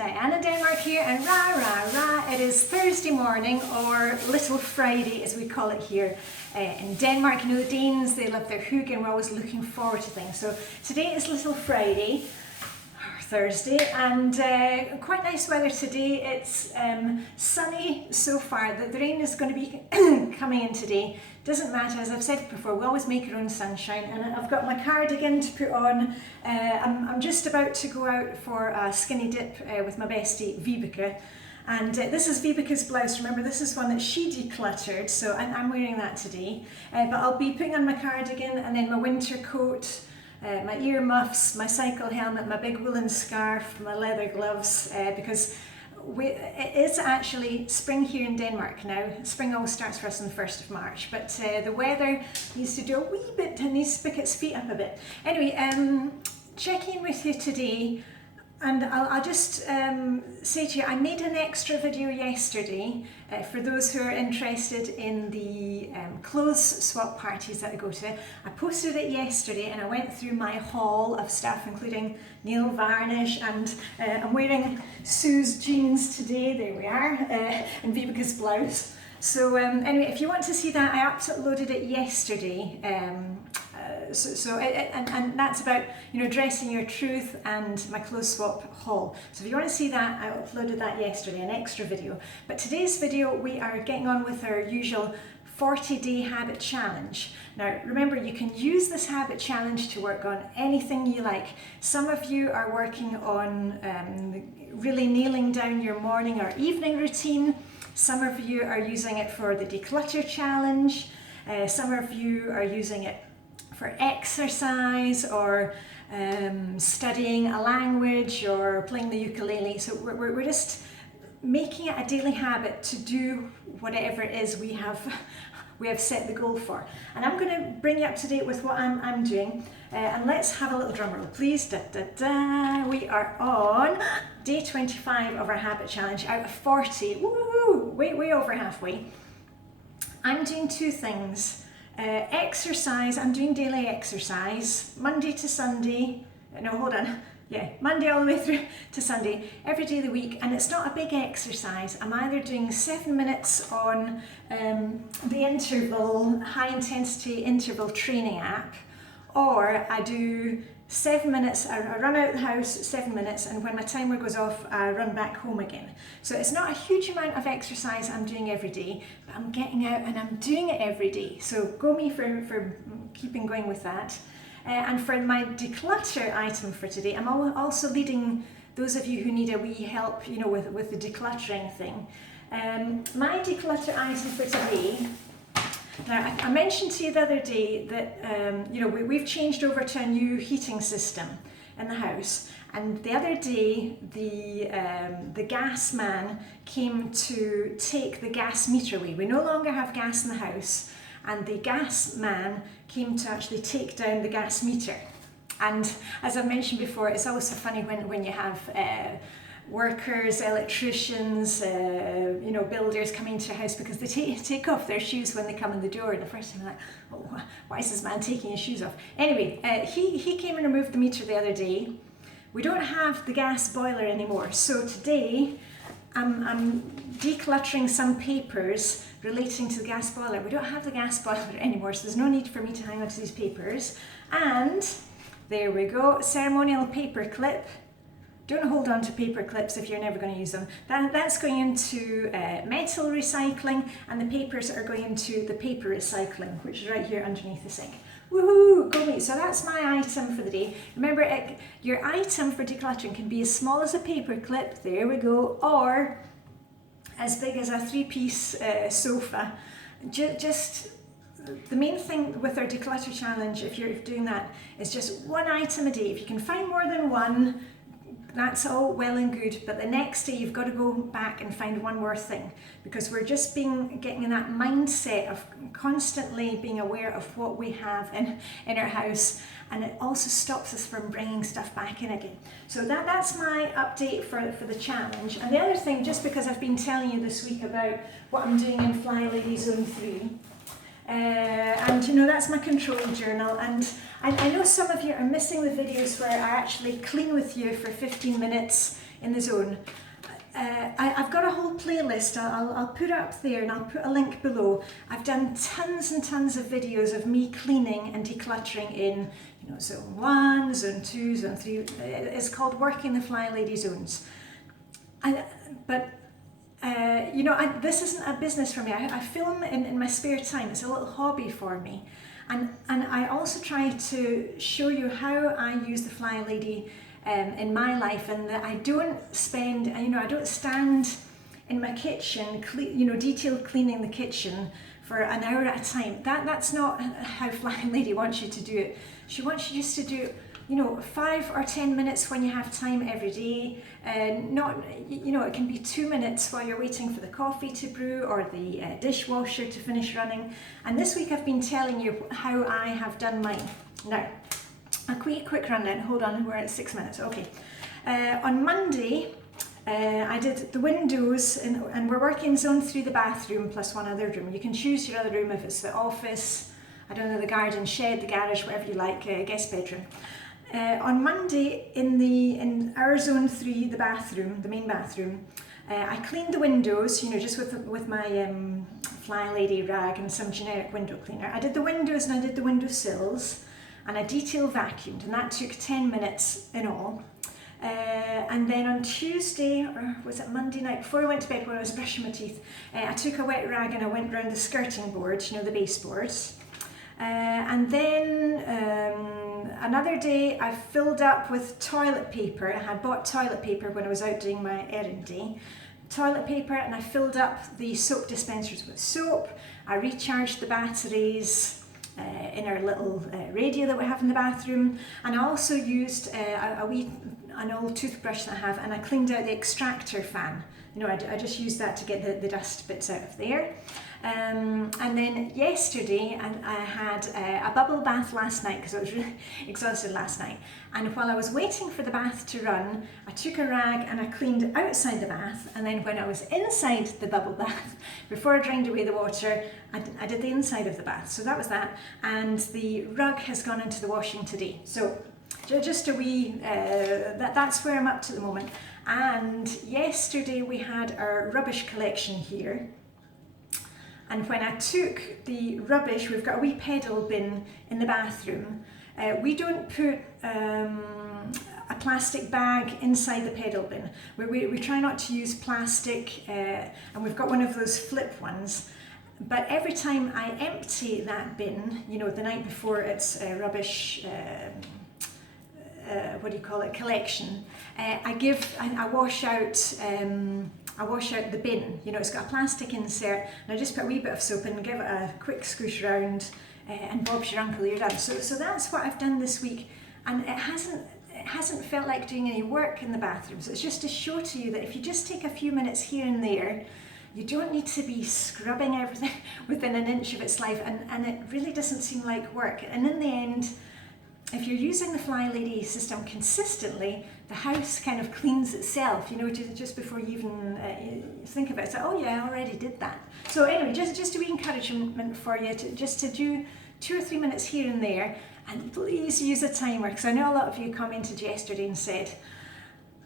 Diane in Denmark here, and rah rah rah, it is Thursday morning, or Little Friday as we call it here in Denmark. You know, the Danes, they love their hygge and we're always looking forward to things. So today is Little Friday, or Thursday, and quite nice weather today. It's sunny so far. The rain is going to be coming in today. Doesn't matter, as I've said before, we always make our own sunshine. And I've got my cardigan to put on. I'm just about to go out for a skinny dip with my bestie Vibeke. And this is Vibike's blouse. Remember, this is one that she decluttered, so I'm wearing that today. But I'll be putting on my cardigan and then my winter coat, my ear muffs, my cycle helmet, my big woolen scarf, my leather gloves, because it is actually spring here in Denmark now. Spring always starts for us on the 1st of March, but the weather needs to do a wee bit, and needs to pick its feet up a bit. Anyway, checking with you today, and I'll just say to you, I made an extra video yesterday for those who are interested in the clothes swap parties that I go to. I posted it yesterday and I went through my haul of stuff, including nail varnish, and I'm wearing Sue's jeans today, there we are, and Vibike's blouse. So anyway, if you want to see that, I uploaded it yesterday. And that's about, you know, dressing your truth and my clothes swap haul. So if you want to see that, I uploaded that yesterday, an extra video. But today's video, we are getting on with our usual 40-day habit challenge. Now remember, you can use this habit challenge to work on anything you like. Some of you are working on really nailing down your morning or evening routine. Some of you are using it for the declutter challenge. Some of you are using it for exercise, or studying a language, or playing the ukulele. So we're just making it a daily habit to do whatever it is we have set the goal for. And I'm going to bring you up to date with what I'm doing. And let's have a little drum roll, please. Da, da, da. We are on day 25 of our habit challenge out of 40. Woohoo! Way over halfway. I'm doing two things. Exercise, I'm doing daily exercise, Monday to Sunday, no hold on, yeah, Monday all the way through to Sunday, every day of the week, and it's not a big exercise. I'm either doing 7 minutes on the interval, high intensity interval training app, or I do 7 minutes, I run out of the house 7 minutes, and when my timer goes off, I run back home again. So it's not a huge amount of exercise I'm doing every day, but I'm getting out and I'm doing it every day. So go me for keeping going with that. And for my declutter item for today, I'm also leading those of you who need a wee help, you know, with the decluttering thing. My declutter item for today. Now, I mentioned to you the other day that you know, we've changed over to a new heating system in the house, and the other day the gas man came to take the gas meter away. We no longer have gas in the house, and the gas man came to actually take down the gas meter. And as I mentioned before, it's always so funny when you have workers, electricians, you know, builders coming to your house, because they take off their shoes when they come in the door. And the first time I'm like, oh, why is this man taking his shoes off? Anyway, he came and removed the meter the other day. We don't have the gas boiler anymore. So today I'm decluttering some papers relating to the gas boiler. We don't have the gas boiler anymore, so there's no need for me to hang on to these papers. And there we go, ceremonial paper clip. Don't hold on to paper clips if you're never going to use them. That's going into metal recycling, and the papers are going into the paper recycling, which is right here underneath the sink. Woohoo! Go me! So that's my item for the day. Remember, your item for decluttering can be as small as a paper clip, there we go, or as big as a 3-piece sofa. Just the main thing with our declutter challenge, if you're doing that, is just one item a day. If you can find more than one, that's all well and good, but the next day you've got to go back and find one more thing, because we're just getting in that mindset of constantly being aware of what we have in our house, and it also stops us from bringing stuff back in again. So that's my update for the challenge. And the other thing, just because I've been telling you this week about what I'm doing in Flylady Zone 3, and you know, that's my control journal, and I know some of you are missing the videos where I actually clean with you for 15 minutes in the zone. I've got a whole playlist. I'll put it up there and I'll put a link below. I've done tons and tons of videos of me cleaning and decluttering in, zone 1, zone 2, zone 3. It's called Working the Flylady Zones. This isn't a business for me. I film in my spare time. It's a little hobby for me. And I also try to show you how I use the Flylady in my life, and that I don't spend, I don't stand in my kitchen, detail cleaning the kitchen for an hour at a time. That's not how Flylady wants you to do it. She wants you just to do 5 or 10 minutes when you have time every day. It can be 2 minutes while you're waiting for the coffee to brew or the dishwasher to finish running. And this week I've been telling you how I have done mine. Now, a quick rundown. Hold on, we're at 6 minutes. Okay. On Monday, I did the windows, and we're working zone 3, the bathroom, plus one other room. You can choose your other room if it's the office, I don't know, the garden shed, the garage, whatever you like, guest bedroom. On Monday, in our zone 3, the bathroom, the main bathroom, I cleaned the windows, just with my Flylady rag and some generic window cleaner. I did the windows and I did the window sills, and I detail vacuumed, and that took 10 minutes in all. And then on Tuesday, or was it Monday night, before I went to bed when I was brushing my teeth, I took a wet rag and I went round the skirting boards, the baseboards. And then another day I filled up with toilet paper. I had bought toilet paper when I was out doing my errand day. Toilet paper, and I filled up the soap dispensers with soap. I recharged the batteries in our little radio that we have in the bathroom, and I also used an old toothbrush that I have, and I cleaned out the extractor fan. I just used that to get the dust bits out of there. And then yesterday I had a bubble bath last night because I was really exhausted last night, and while I was waiting for the bath to run, I took a rag and I cleaned outside the bath, and then when I was inside the bubble bath, before I drained away the water, I did the inside of the bath. So that was that, and the rug has gone into the washing today. So just a wee, that's where I'm up to the moment. And yesterday we had our rubbish collection here. And when I took the rubbish, we've got a wee pedal bin in the bathroom. We don't put a plastic bag inside the pedal bin. We try not to use plastic, and we've got one of those flip ones. But every time I empty that bin, the night before it's rubbish, collection, I wash out the bin. It's got a plastic insert, and I just put a wee bit of soap in and give it a quick squish around, and Bob's your uncle, you're done. So that's what I've done this week, and it hasn't felt like doing any work in the bathroom. So it's just to show to you that if you just take a few minutes here and there, you don't need to be scrubbing everything within an inch of its life, and it really doesn't seem like work. And in the end, if you're using the Flylady system consistently, the house kind of cleans itself, just before you even think about it. It's like, oh yeah, I already did that. So anyway, just a wee encouragement for you to do 2 or 3 minutes here and there, and please use a timer, because I know a lot of you commented yesterday and said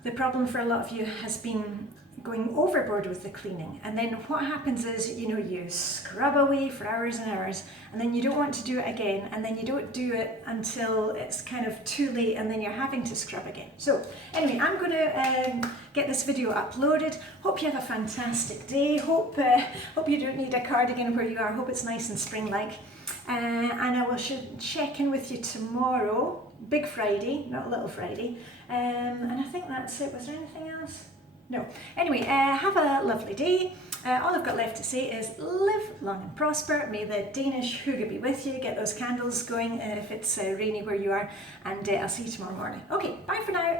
the problem for a lot of you has been going overboard with the cleaning, and then what happens is you scrub away for hours and hours, and then you don't want to do it again, and then you don't do it until it's kind of too late, and then you're having to scrub again. So anyway, I'm going to get this video uploaded. Hope you have a fantastic day. Hope you don't need a cardigan where you are. Hope it's nice and spring-like, and I will check in with you tomorrow, Big Friday, not Little Friday, and I think that's it. Was there anything else? No. Anyway, have a lovely day. All I've got left to say is live long and prosper. May the Danish hygge be with you. Get those candles going if it's rainy where you are, and I'll see you tomorrow morning. Okay, bye for now.